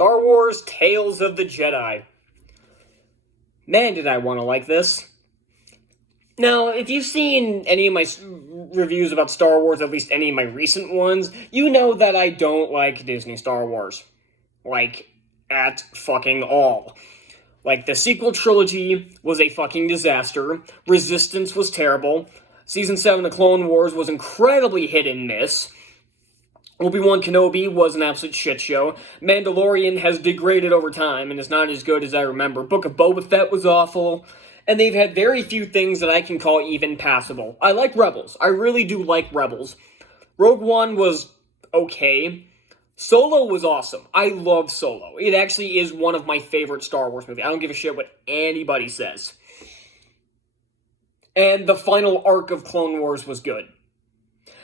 Star Wars Tales of the Jedi. Man, did I want to like this. Now, if you've seen any of my reviews about Star Wars, at least any of my recent ones, you know that I don't like Disney Star Wars. Like, at fucking all. Like, the sequel trilogy was a fucking disaster. Resistance was terrible. Season 7 of Clone Wars was incredibly hit and miss. Obi-Wan Kenobi was an absolute shit show. Mandalorian has degraded over time and is not as good as I remember. Book of Boba Fett was awful. And they've had very few things that I can call even passable. I like Rebels. I really do like Rebels. Rogue One was okay. Solo was awesome. I love Solo. It actually is one of my favorite Star Wars movies. I don't give a shit what anybody says. And the final arc of Clone Wars was good.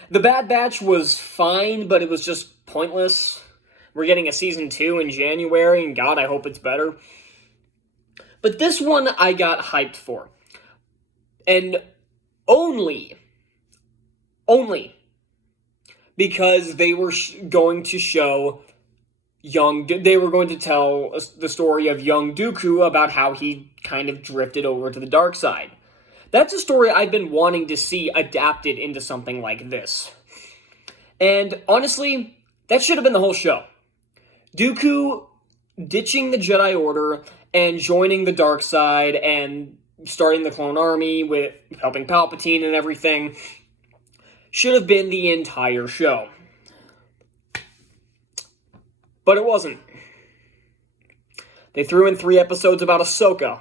The Bad Batch was fine, but it was just pointless. We're getting a Season 2 in January, and God, I hope it's better. But this one I got hyped for. And only because they were going to show they were going to tell the story of young Dooku about how he kind of drifted over to the dark side. That's a story I've been wanting to see adapted into something like this. And honestly, that should have been the whole show. Dooku ditching the Jedi Order and joining the dark side and starting the Clone Army with helping Palpatine and everything should have been the entire show. But it wasn't. They threw in 3 episodes about Ahsoka.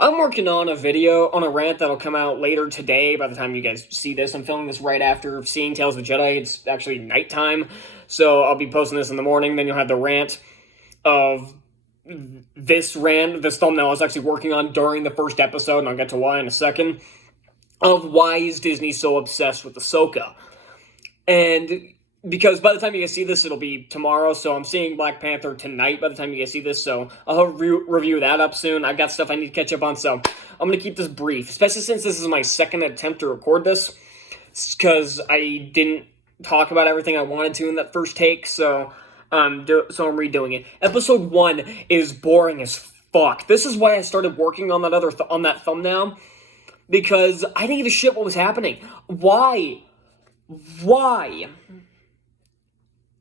I'm working on a rant that'll come out later today by the time you guys see this. I'm filming this right after seeing Tales of the Jedi. It's actually nighttime, so I'll be posting this in the morning. Then you'll have the rant of this thumbnail I was actually working on during the first episode, and I'll get to why in a second, of why is Disney so obsessed with Ahsoka. And because by the time you guys see this, it'll be tomorrow, so I'm seeing Black Panther tonight by the time you guys see this, so I'll review that up soon. I've got stuff I need to catch up on, so I'm going to keep this brief, especially since this is my second attempt to record this, because I didn't talk about everything I wanted to in that first take, so I'm redoing it. Episode 1 is boring as fuck. This is why I started working on that thumbnail, because I didn't give a shit what was happening. Why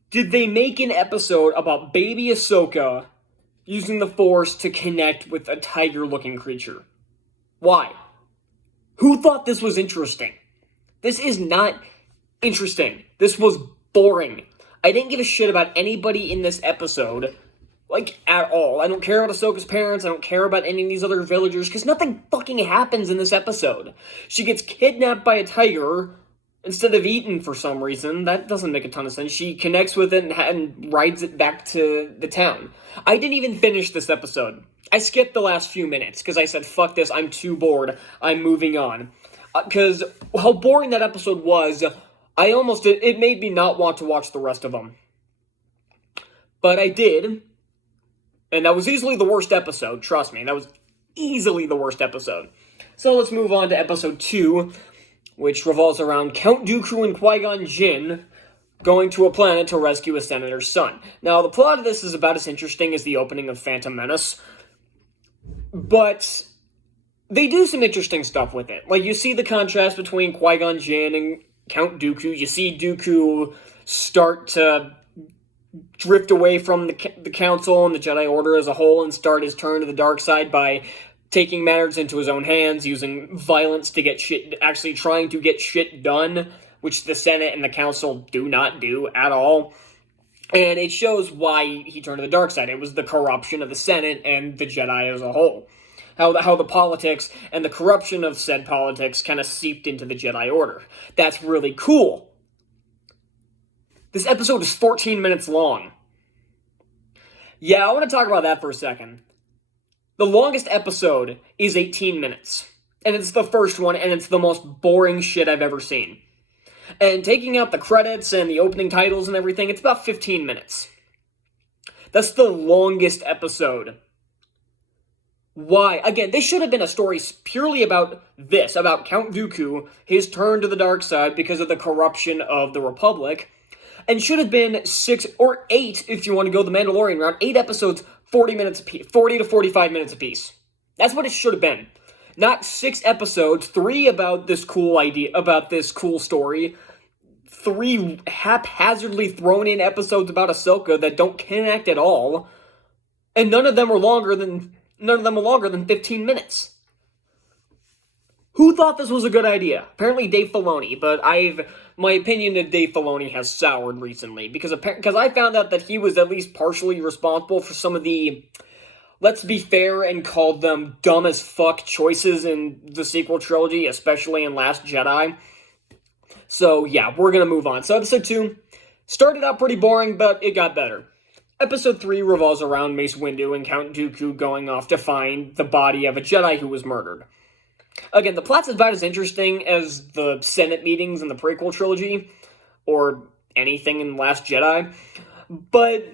did they make an episode about baby Ahsoka using the Force to connect with a tiger-looking creature? Why? Who thought this was interesting? This is not interesting. This was boring. I didn't give a shit about anybody in this episode, like, at all. I don't care about Ahsoka's parents. I don't care about any of these other villagers, because nothing fucking happens in this episode. She gets kidnapped by a tiger instead of eaten for some reason. That doesn't make a ton of sense. She connects with it and rides it back to the town. I didn't even finish this episode. I skipped the last few minutes because I said, fuck this, I'm too bored, I'm moving on. Because how boring that episode was, it made me not want to watch the rest of them. But I did, and that was easily the worst episode, trust me, that was easily the worst episode. So let's move on to episode 2, which revolves around Count Dooku and Qui-Gon Jinn going to a planet to rescue a senator's son. Now, the plot of this is about as interesting as the opening of Phantom Menace, but they do some interesting stuff with it. Like, you see the contrast between Qui-Gon Jinn and Count Dooku. You see Dooku start to drift away from the Council and the Jedi Order as a whole and start his turn to the dark side by taking matters into his own hands, using violence to get shit, actually trying to get shit done, which the Senate and the Council do not do at all. And it shows why he turned to the dark side. It was the corruption of the Senate and the Jedi as a whole. How the politics and the corruption of said politics kind of seeped into the Jedi Order. That's really cool. This episode is 14 minutes long. Yeah, I want to talk about that for a second. The longest episode is 18 minutes. And it's the first one, and it's the most boring shit I've ever seen. And taking out the credits and the opening titles and everything, it's about 15 minutes. That's the longest episode. Why? Again, this should have been a story purely about this, about Count Dooku, his turn to the dark side because of the corruption of the Republic, and should have been 6 or 8 if you want to go the Mandalorian route. 8 episodes, 40 minutes apiece, 40 to 45 minutes apiece. That's what it should have been. Not 6 episodes, 3 about this cool idea, about this cool story, 3 haphazardly thrown in episodes about Ahsoka that don't connect at all, and none of them are longer than 15 minutes. Who thought this was a good idea? Apparently Dave Filoni, but my opinion of Dave Filoni has soured recently, because I found out that he was at least partially responsible for some of the, let's be fair and call them dumb as fuck choices in the sequel trilogy, especially in Last Jedi. So yeah, we're gonna move on. So episode 2 started out pretty boring, but it got better. Episode 3 revolves around Mace Windu and Count Dooku going off to find the body of a Jedi who was murdered. Again, the plot's about as interesting as the Senate meetings in the prequel trilogy, or anything in Last Jedi, but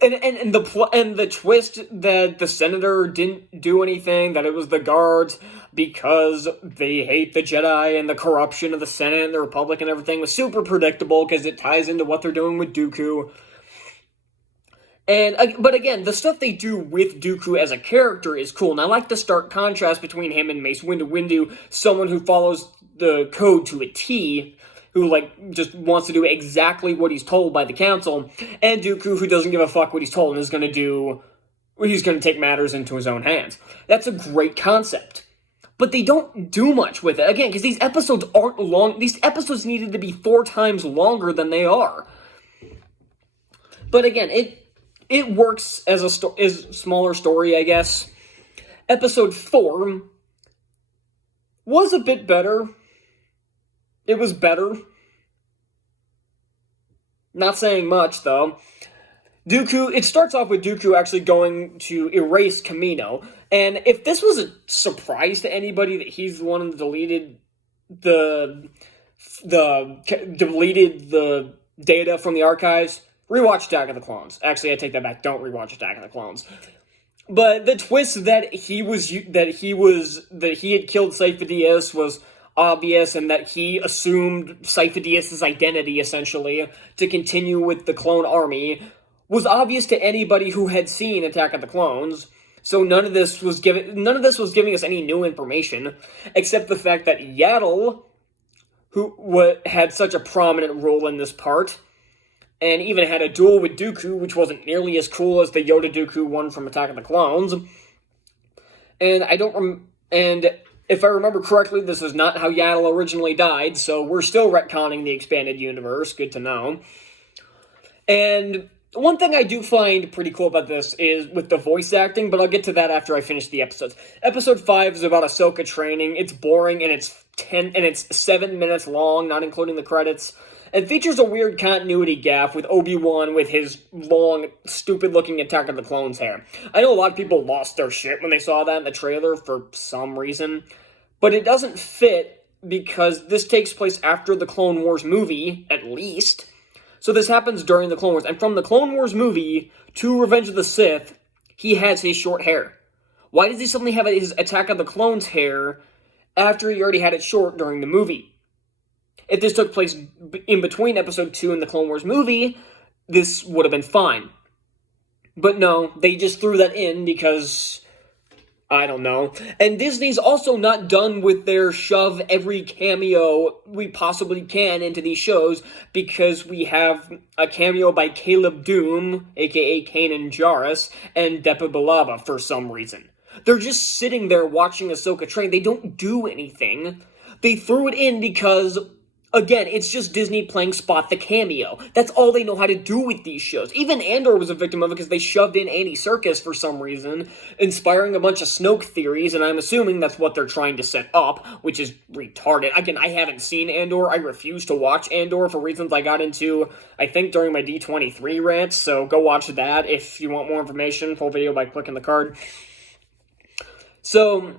and the twist that the senator didn't do anything, that it was the guards because they hate the Jedi, and the corruption of the Senate and the Republic and everything was super predictable because it ties into what they're doing with Dooku. But again, the stuff they do with Dooku as a character is cool, and I like the stark contrast between him and Mace Windu. Windu, someone who follows the code to a T, who, just wants to do exactly what he's told by the Council, and Dooku, who doesn't give a fuck what he's told and he's going to take matters into his own hands. That's a great concept. But they don't do much with it, again, because these episodes aren't long. These episodes needed to be 4 times longer than they are. But again, it works as a smaller story, I guess. Episode 4 was a bit better. It was better. Not saying much, though. It starts off with Dooku actually going to erase Kamino. And if this was a surprise to anybody that he's the one that deleted the data from the archives, rewatch Attack of the Clones. Actually, I take that back. Don't rewatch Attack of the Clones. But the twist that he had killed Sifo-Dyas was obvious, and that he assumed Sifo-Dyas' identity essentially to continue with the clone army was obvious to anybody who had seen Attack of the Clones. So none of this was giving us any new information, except the fact that Yaddle, who had such a prominent role in this part, and even had a duel with Dooku, which wasn't nearly as cool as the Yoda Dooku one from Attack of the Clones. And and if I remember correctly, this is not how Yaddle originally died, so we're still retconning the expanded universe. Good to know. And one thing I do find pretty cool about this is with the voice acting, but I'll get to that after I finish the episodes. Episode 5 is about Ahsoka training. It's boring, and it's 7 minutes long, not including the credits. And features a weird continuity gap with Obi-Wan with his long, stupid-looking Attack of the Clones hair. I know a lot of people lost their shit when they saw that in the trailer for some reason, but it doesn't fit because this takes place after the Clone Wars movie, at least. So this happens during the Clone Wars, and from the Clone Wars movie to Revenge of the Sith, he has his short hair. Why does he suddenly have his Attack of the Clones hair after he already had it short during the movie? If this took place in between Episode 2 and the Clone Wars movie, this would have been fine. But no, they just threw that in because, I don't know. And Disney's also not done with their shove every cameo we possibly can into these shows, because we have a cameo by Caleb Doom, aka Kanan Jarrus, and Depa Billaba for some reason. They're just sitting there watching Ahsoka train. They don't do anything. They threw it in because, again, it's just Disney playing Spot the Cameo. That's all they know how to do with these shows. Even Andor was a victim of it because they shoved in Andy Serkis for some reason, inspiring a bunch of Snoke theories, and I'm assuming that's what they're trying to set up, which is retarded. Again, I haven't seen Andor. I refuse to watch Andor for reasons I got into, I think, during my D23 rant, so go watch that if you want more information. Full video by clicking the card. So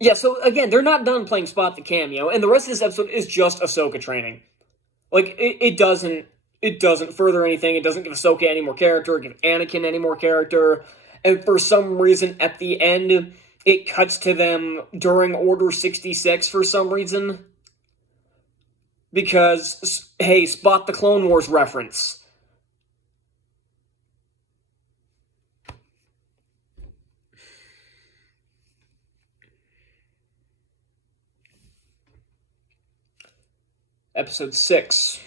yeah, so again, they're not done playing Spot the Cameo, and the rest of this episode is just Ahsoka training. Like, it doesn't further anything. It doesn't give Ahsoka any more character, give Anakin any more character, and for some reason, at the end, it cuts to them during Order 66 for some reason. Because, hey, spot the Clone Wars reference. Episode 6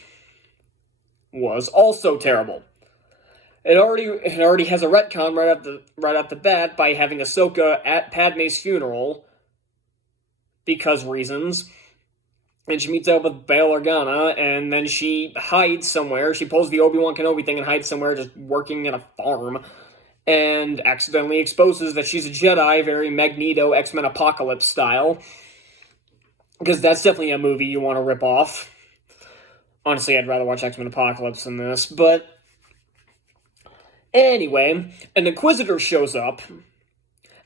was also terrible. It already has a retcon right off the bat by having Ahsoka at Padme's funeral because reasons. And she meets up with Bail Organa, and then she hides somewhere. She pulls the Obi-Wan Kenobi thing and hides somewhere, just working in a farm, and accidentally exposes that she's a Jedi, very Magneto X-Men Apocalypse style. Because that's definitely a movie you want to rip off. Honestly, I'd rather watch X-Men Apocalypse than this, but anyway, an Inquisitor shows up,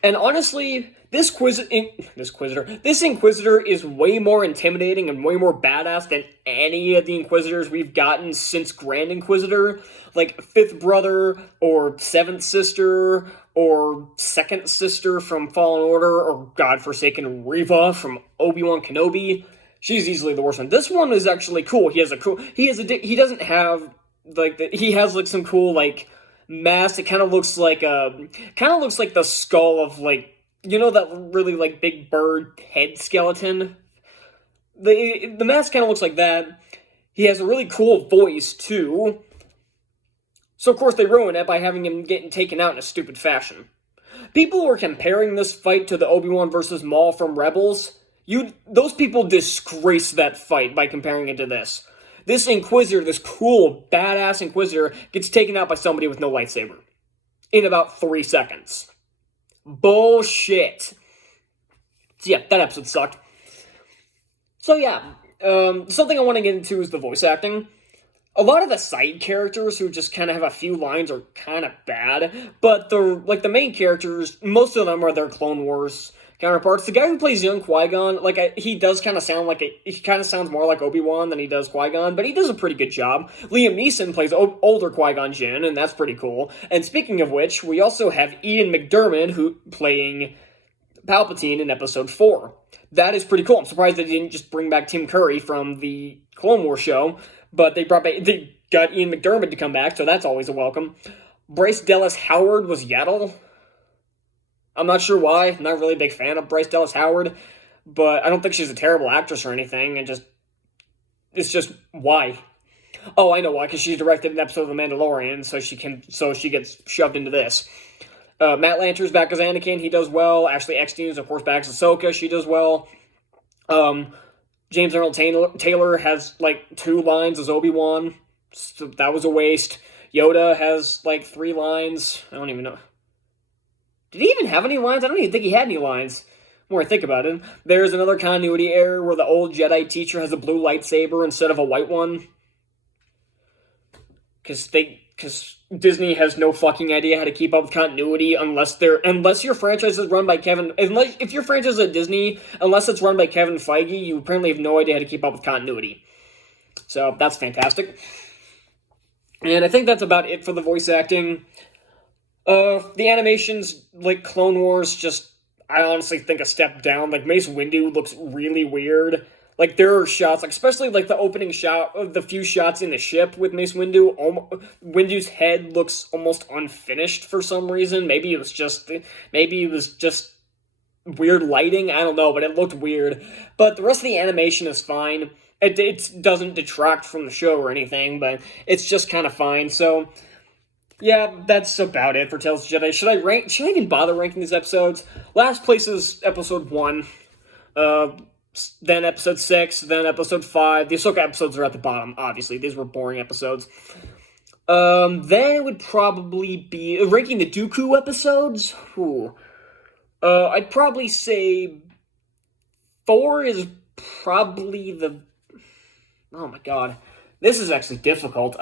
and honestly, this Inquisitor is way more intimidating and way more badass than any of the Inquisitors we've gotten since Grand Inquisitor, like Fifth Brother, or Seventh Sister, or Second Sister from Fallen Order, or godforsaken Reva from Obi-Wan Kenobi. She's easily the worst one. This one is actually cool. He doesn't have, like, he has, like, some cool, like, mask. It kind of looks like the skull of, like, you know that really, like, big bird head skeleton? The mask kind of looks like that. He has a really cool voice, too. So, of course, they ruin it by having him getting taken out in a stupid fashion. People were comparing this fight to the Obi-Wan versus Maul from Rebels. Those people disgrace that fight by comparing it to this. This Inquisitor, this cool, badass Inquisitor, gets taken out by somebody with no lightsaber. In about 3 seconds. Bullshit. So yeah, that episode sucked. So yeah, something I want to get into is the voice acting. A lot of the side characters who just kind of have a few lines are kind of bad, but the main characters, most of them are their Clone Wars counterparts. The guy who plays young Qui-Gon, he does kind of sound like he kind of sounds more like Obi-Wan than he does Qui-Gon, but he does a pretty good job. Liam Neeson plays older Qui-Gon Jinn, and that's pretty cool. And speaking of which, we also have Ian McDiarmid who playing Palpatine in Episode 4. That is pretty cool. I'm surprised they didn't just bring back Tim Curry from the Clone Wars show, but they got Ian McDiarmid to come back, so that's always a welcome. Bryce Dallas Howard was Yaddle. I'm not sure why. I'm not really a big fan of Bryce Dallas Howard, but I don't think she's a terrible actress or anything. It's just why. Oh, I know why. Because she directed an episode of The Mandalorian, so she gets shoved into this. Matt Lanter's back as Anakin. He does well. Ashley Eckstein is of course back as Ahsoka. She does well. James Earl Taylor has like 2 lines as Obi-Wan. So that was a waste. Yoda has like 3 lines. I don't even know. Did he even have any lines? I don't even think he had any lines. The more I think about it. There's another continuity error where the old Jedi teacher has a blue lightsaber instead of a white one. Because Disney has no fucking idea how to keep up with continuity unless your franchise is run by if your franchise is at Disney, unless it's run by Kevin Feige, you apparently have no idea how to keep up with continuity. So that's fantastic. And I think that's about it for the voice acting. The animations, like Clone Wars, I honestly think a step down. Like, Mace Windu looks really weird. Like, there are shots, like, especially, like, the opening shot of the few shots in the ship with Mace Windu. Windu's head looks almost unfinished for some reason. Maybe it was just weird lighting. I don't know, but it looked weird. But the rest of the animation is fine. It doesn't detract from the show or anything, but it's just kind of fine. So, yeah, that's about it for Tales of Jedi. Should I even bother ranking these episodes? Last place is episode 1. Then episode 6, then episode 5. The Ahsoka episodes are at the bottom, obviously. These were boring episodes. Then it would probably be ranking the Dooku episodes. I'd probably say 4 is probably the... Oh my god. This is actually difficult.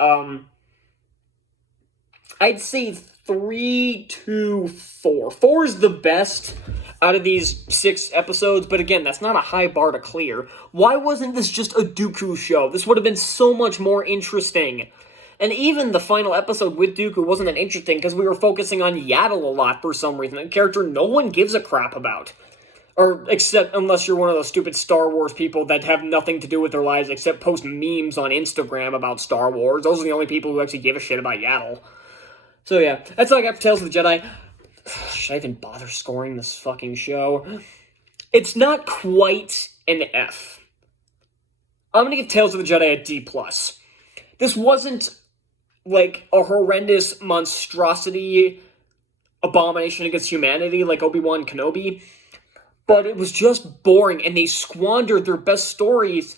I'd say 3 to 4. 4 is the best out of these 6 episodes, but again, that's not a high bar to clear. Why wasn't this just a Dooku show? This would have been so much more interesting. And even the final episode with Dooku wasn't that interesting because we were focusing on Yaddle a lot for some reason, a character no one gives a crap about. Or except unless you're one of those stupid Star Wars people that have nothing to do with their lives except post memes on Instagram about Star Wars. Those are the only people who actually give a shit about Yaddle. So yeah, that's all I got for Tales of the Jedi. Should I even bother scoring this fucking show? It's not quite an F. I'm gonna give Tales of the Jedi a D+. This wasn't like a horrendous monstrosity abomination against humanity like Obi-Wan Kenobi, but it was just boring, and they squandered their best stories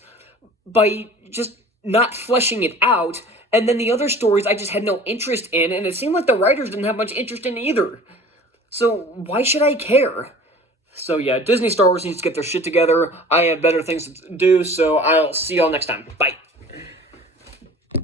by just not fleshing it out, and then the other stories I just had no interest in, and it seemed like the writers didn't have much interest in either. So why should I care? So yeah, Disney Star Wars needs to get their shit together. I have better things to do, so I'll see y'all next time. Bye.